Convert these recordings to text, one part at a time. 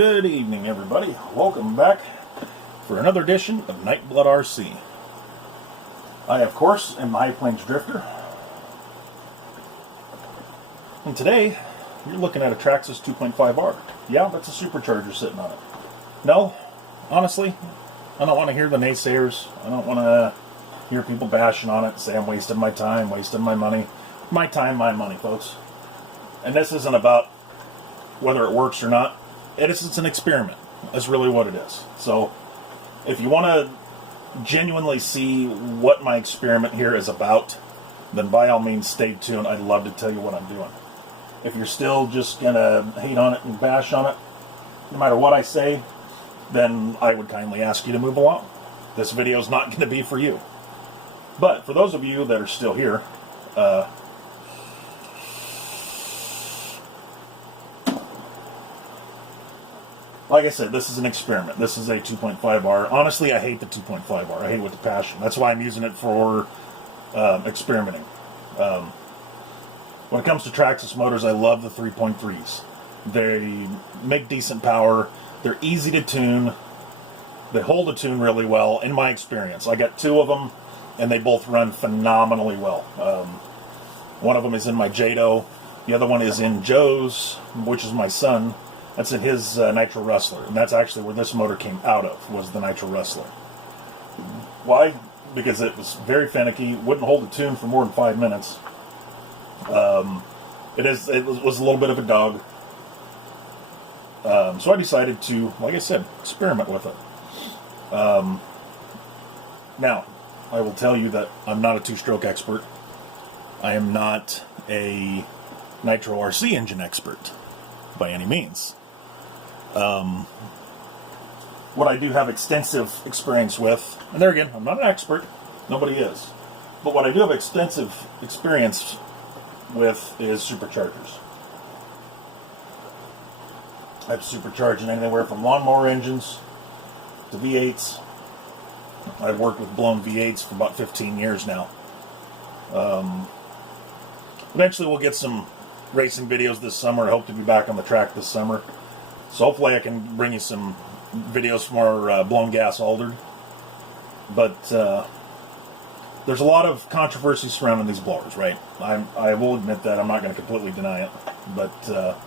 Good evening, everybody. Welcome back for another edition of NightBlood RC. I, of course, am the High Plains Drifter. And today, you're looking at a Traxxas 2.5R. Yeah, that's a supercharger sitting on it. No, honestly, I don't want to hear the naysayers. I don't want to hear people bashing on it, say I'm wasting my time, wasting my money. My time, my money, folks. And this isn't about whether it works or not. It's an experiment. That's really what it is. So, if you want to genuinely see what my experiment here is about, then by all means stay tuned. I'd love to tell you what I'm doing. If you're still just going to hate on it and bash on it, no matter what I say, then I would kindly ask you to move along. This video is not going to be for you. But for those of you that are still here, like I said, this is an experiment. This is a 2.5R. Honestly, I hate the 2.5R. I hate it with a passion. That's why I'm using it for experimenting. When it comes to Traxxas motors, I love the 3.3s. They make decent power. They're easy to tune. They hold a tune really well, in my experience. I got two of them, and they both run phenomenally well. One of them is in my Jado. The other one is in Joe's, which is my son. That's in his Nitro Rustler, and that's actually where this motor came out of, was the Nitro Rustler. Why? Because it was very finicky, wouldn't hold a tune for more than 5 minutes. It was a little bit of a dog. So I decided to, like I said, experiment with it. Now, I will tell you that I'm not a two-stroke expert. I am not a Nitro RC engine expert, by any means. What I do have extensive experience with, and there again, I'm not an expert, nobody is, but what I do have extensive experience with is superchargers. I've supercharged anywhere from lawnmower engines to V8s. I've worked with blown V8s for about 15 years now. Eventually we'll get some racing videos this summer. I hope to be back on the track this summer. So hopefully I can bring you some videos from our blown gas altered. But there's a lot of controversy surrounding these blowers, right? I will admit that. I'm not going to completely deny it. But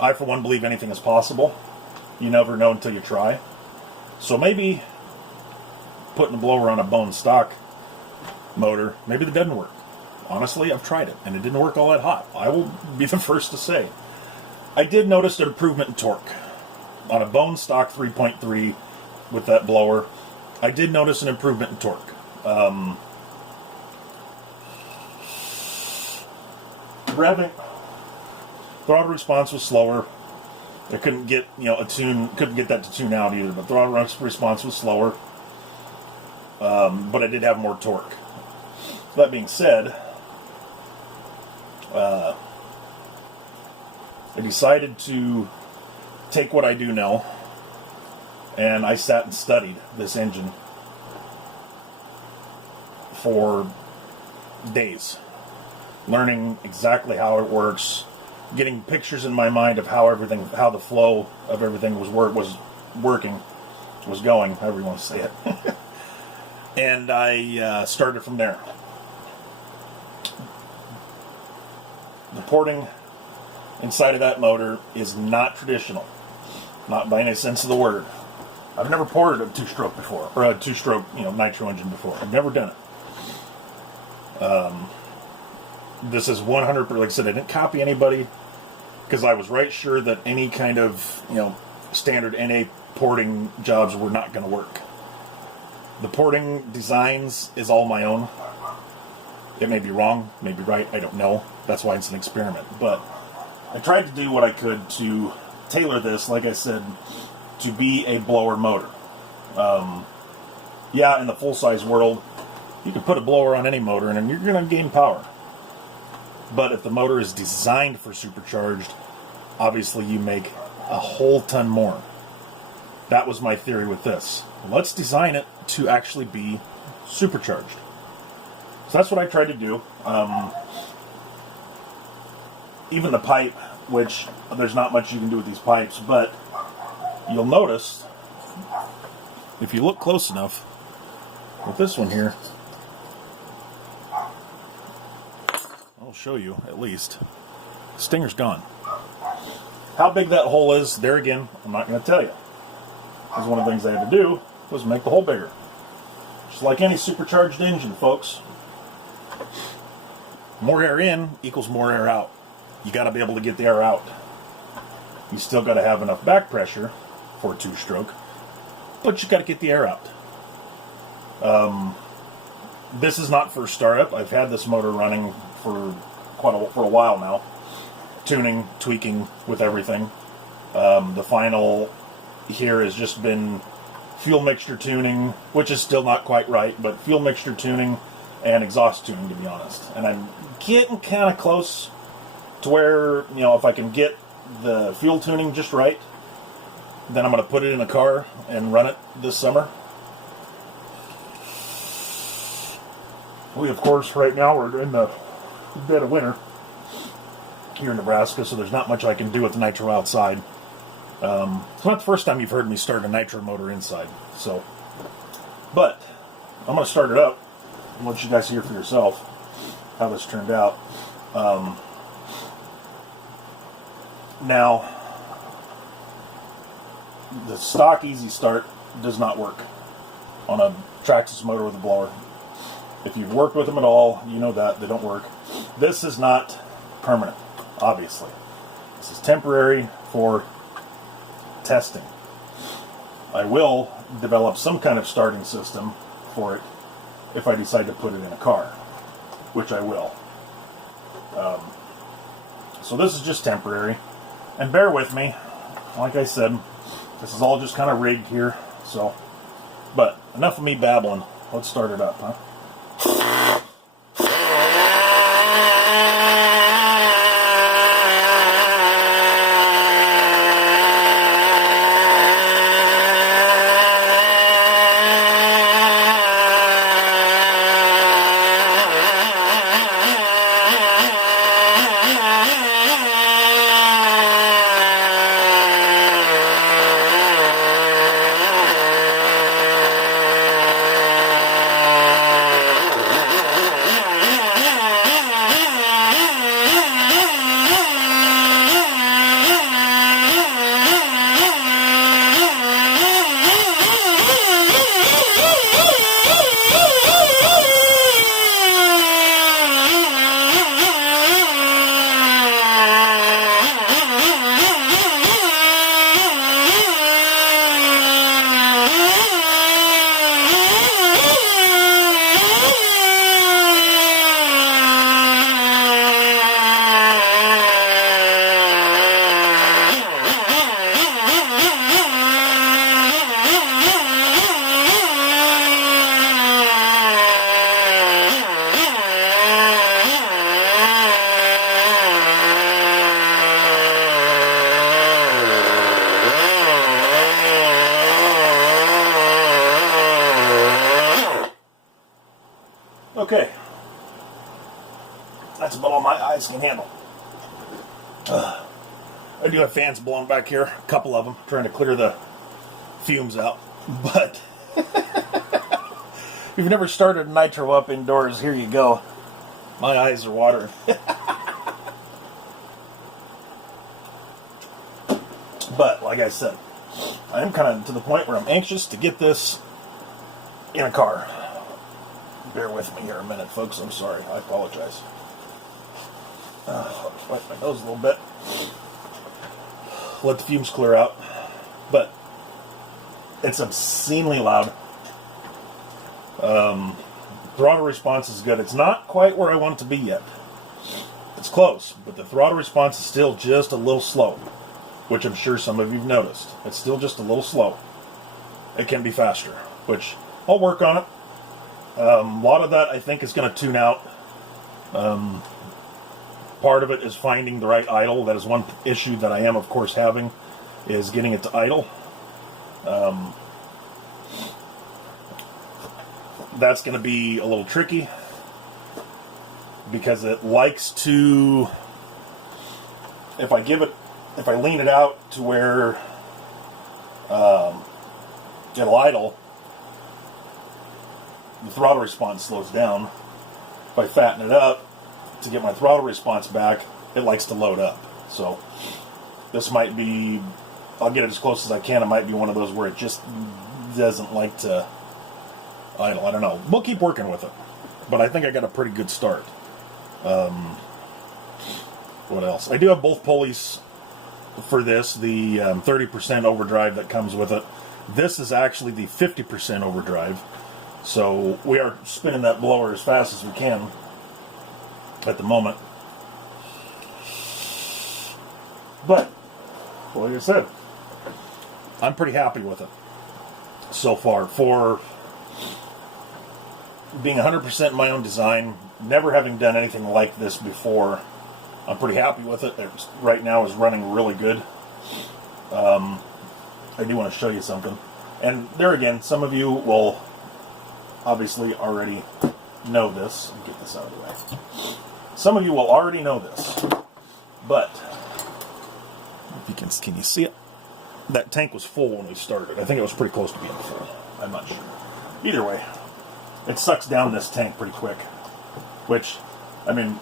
I, for one, believe anything is possible. You never know until you try. So maybe putting a blower on a bone stock motor, maybe that doesn't work. Honestly, I've tried it, and it didn't work all that hot. I will be the first to say. I did notice an improvement in torque. On a bone stock 3.3 with that blower, I did notice an improvement in torque. Throttle response was slower. I couldn't get, couldn't get that to tune out either, but throttle response was slower. But I did have more torque. That being said, I decided to take what I do know, and I sat and studied this engine for days, learning exactly how it works, getting pictures in my mind of how the flow of everything was going, however you want to say it. And I started from there. The porting inside of that motor is not traditional. Not by any sense of the word. I've never ported a two-stroke before, or a two-stroke, nitro engine before. I've never done it. This is 100%, like I said, I didn't copy anybody, because I was right sure that any kind of, standard NA porting jobs were not going to work. The porting designs is all my own. It may be wrong, may be right, I don't know. That's why it's an experiment. But I tried to do what I could to tailor this, like I said, to be a blower motor. Yeah, in the full-size world, you can put a blower on any motor and you're going to gain power. But if the motor is designed for supercharged, obviously you make a whole ton more. That was my theory with this. Let's design it to actually be supercharged. So that's what I tried to do. Even the pipe, which there's not much you can do with these pipes, but you'll notice, if you look close enough, with this one here, I'll show you at least, the stinger's gone. How big that hole is, there again, I'm not going to tell you. Because one of the things they had to do was make the hole bigger. Just like any supercharged engine, folks. More air in equals more air out. You got to be able to get the air out. You still got to have enough back pressure for a two-stroke, but you got to get the air out. This is not for startup. I've had this motor running for a while now, tuning, tweaking with everything. The final here has just been fuel mixture tuning, which is still not quite right, but fuel mixture tuning and exhaust tuning, to be honest. And I'm getting kind of close to where, if I can get the fuel tuning just right, then I'm going to put it in a car and run it this summer. We, of course, right now we're in the dead of winter here in Nebraska, so there's not much I can do with the nitro outside. It's not the first time you've heard me start a nitro motor inside, but I'm going to start it up and let you guys hear for yourself how this turned out. Now, the stock easy start does not work on a Traxxas motor with a blower. If you've worked with them at all, you know that they don't work. This is not permanent, obviously. This is temporary for testing. I will develop some kind of starting system for it if I decide to put it in a car, which I will. So this is just temporary. And bear with me, like I said, this is all just kind of rigged here. But enough of me babbling. Let's start it up, huh? Okay, that's about all my eyes can handle. I do have fans blowing back here, a couple of them, trying to clear the fumes out. But if you've never started nitro up indoors, here you go. My eyes are watering. But like I said, I am kind of to the point where I'm anxious to get this in a car. Bear with me here a minute, folks. I'm sorry. I apologize. Wipe my nose a little bit. Let the fumes clear out. But it's obscenely loud. Throttle response is good. It's not quite where I want it to be yet. It's close, but the throttle response is still just a little slow, which I'm sure some of you've noticed. It's still just a little slow. It can be faster, which I'll work on it. A lot of that I think is going to tune out. Part of it is finding the right idle. That is one issue that I am, of course, having, is getting it to idle. That's going to be a little tricky because it likes to, if I lean it out to where it'll idle. The throttle response slows down. If I fatten it up to get my throttle response back, it likes to load up. So this might be, I'll get it as close as I can. It might be one of those where it just doesn't like to idle. I don't know. We'll keep working with it. But I think I got a pretty good start. What else? I do have both pulleys for this. The 30% overdrive that comes with it. This is actually the 50% overdrive. So we are spinning that blower as fast as we can at the moment. But, like I said, I'm pretty happy with it so far. For being 100% my own design, never having done anything like this before, I'm pretty happy with it. It right now is running really good. I do want to show you something. And there again, some of you will obviously already know this. Let me get this out of the way. Some of you will already know this. But, if you can you see it? That tank was full when we started. I think it was pretty close to being full. I'm not sure. Either way, it sucks down this tank pretty quick. Which, I mean,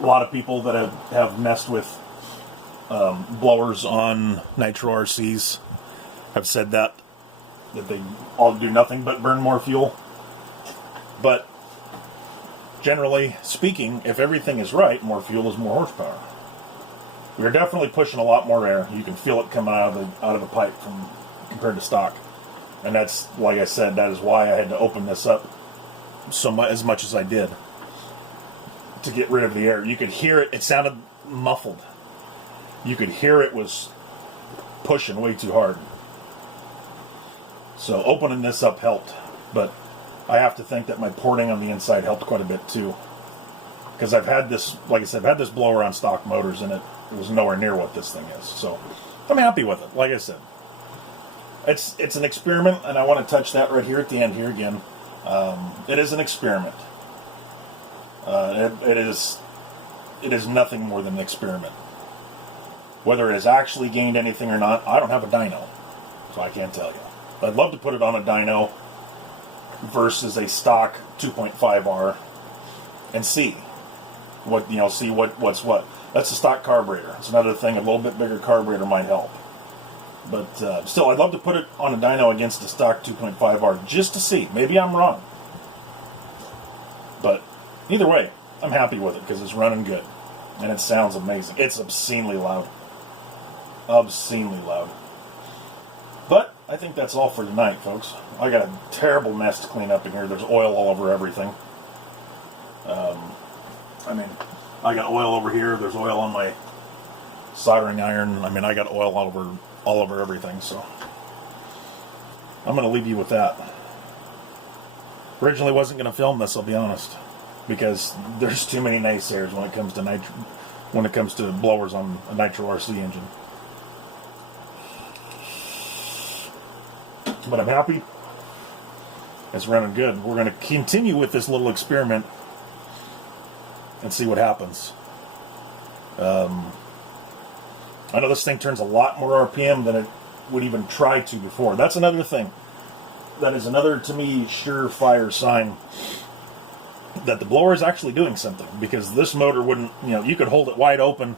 a lot of people that have messed with blowers on Nitro RCs have said that they all do nothing but burn more fuel. But generally speaking, if everything is right, more fuel is more horsepower. We're definitely pushing a lot more air. You can feel it coming out of the pipe compared to stock. And that's, like I said, that is why I had to open this up as much as I did to get rid of the air. You could hear it. It sounded muffled. You could hear it was pushing way too hard. So opening this up helped. But I have to think that my porting on the inside helped quite a bit too. Because I've had this, like I said, I've had this blower on stock motors, and it was nowhere near what this thing is. So I'm happy with it. Like I said, it's an experiment, and I want to touch that right here at the end here again. It is an experiment. It is nothing more than an experiment. Whether it has actually gained anything or not, I don't have a dyno, so I can't tell you. I'd love to put it on a dyno versus a stock 2.5R and see what's what. That's a stock carburetor. It's another thing. A little bit bigger carburetor might help. But still, I'd love to put it on a dyno against a stock 2.5R just to see. Maybe I'm wrong. But either way, I'm happy with it because it's running good. And it sounds amazing. It's obscenely loud. Obscenely loud. But I think that's all for tonight, folks. I got a terrible mess to clean up in here. There's oil all over everything. I mean, I got oil over here. There's oil on my soldering iron. I mean, I got oil all over everything. So I'm going to leave you with that. Originally wasn't going to film this, I'll be honest, because there's too many naysayers when it comes to blowers on a Nitro RC engine. But I'm happy. It's running good. We're going to continue with this little experiment and see what happens. I know this thing turns a lot more RPM than it would even try to before. That's another thing. That is another, to me, surefire sign that the blower is actually doing something. Because this motor wouldn't, you could hold it wide open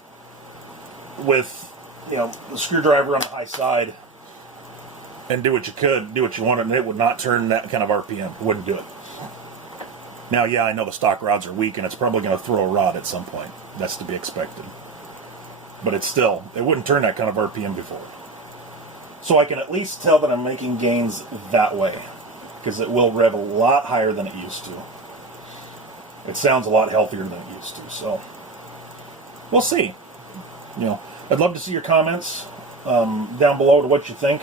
with, the screwdriver on the high side and do what you wanted, and it would not turn that kind of RPM. It wouldn't do it. Now, yeah, I know the stock rods are weak, and it's probably going to throw a rod at some point. That's to be expected. But it wouldn't turn that kind of RPM before. So I can at least tell that I'm making gains that way. Because it will rev a lot higher than it used to. It sounds a lot healthier than it used to. So, we'll see. I'd love to see your comments down below to what you think.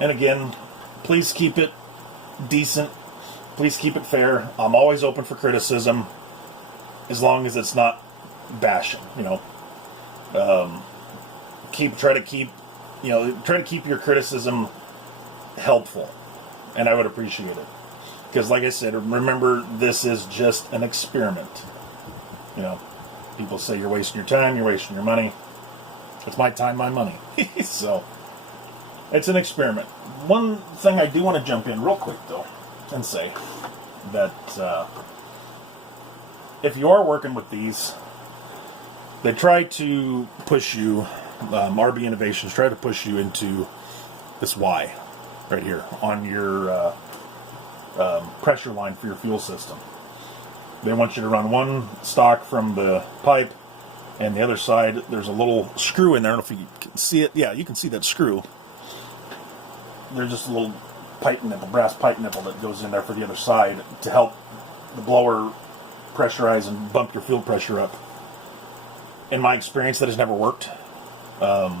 And again, please keep it decent. Please keep it fair. I'm always open for criticism, as long as it's not bashing. Try to keep your criticism helpful, and I would appreciate it. Because, like I said, remember, this is just an experiment. People say you're wasting your time, you're wasting your money. It's my time, my money. So, It's an experiment. One thing I do want to jump in real quick, though, and say that if you are working with these, they try to push you, RB Innovations try to push you into this Y right here on your pressure line for your fuel system. They want you to run one stock from the pipe, and the other side, there's a little screw in there. I don't know if you can see it. Yeah, you can see that screw. There's just a little pipe nipple, brass pipe nipple that goes in there for the other side to help the blower pressurize and bump your fuel pressure up. In my experience, that has never worked. A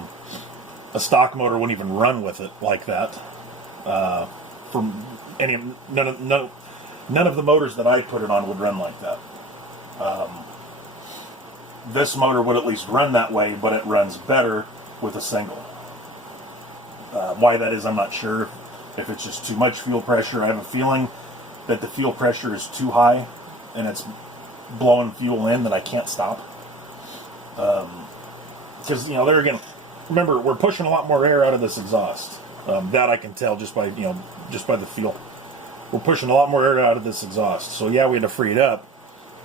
stock motor wouldn't even run with it like that. None of the motors that I put it on would run like that. This motor would at least run that way, but it runs better with a single. Why that is, I'm not sure. If it's just too much fuel pressure, I have a feeling that the fuel pressure is too high and it's blowing fuel in that I can't stop. Because, there again, remember, we're pushing a lot more air out of this exhaust. That I can tell just by the feel. We're pushing a lot more air out of this exhaust. So yeah, we had to free it up,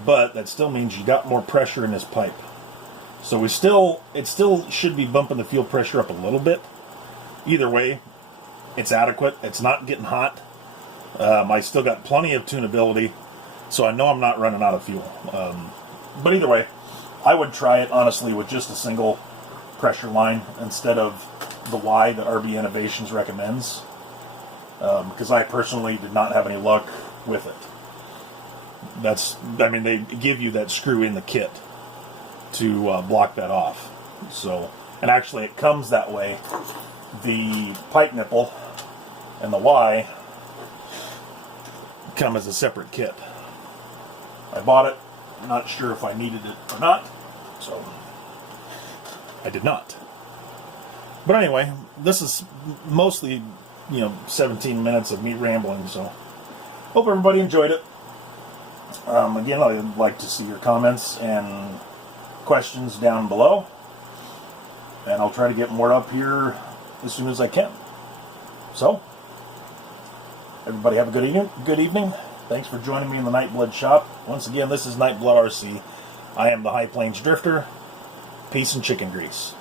but that still means you got more pressure in this pipe. So it still should be bumping the fuel pressure up a little bit. Either way, it's adequate. It's not getting hot. I still got plenty of tunability, so I know I'm not running out of fuel. But either way, I would try it, honestly, with just a single pressure line instead of the Y that RB Innovations recommends, because I personally did not have any luck with it. They give you that screw in the kit to block that off. So, and actually it comes that way. The pipe nipple and the Y come as a separate kit. I bought it, not sure if I needed it or not, so I did not. But anyway, this is mostly, 17 minutes of me rambling, so hope everybody enjoyed it. Again, I'd like to see your comments and questions down below, and I'll try to get more up here as soon as I can. So, everybody have a good evening. Thanks for joining me in the NightBlood shop. Once again, this is NightBlood RC. I am the High Plains Drifter. Peace and chicken grease.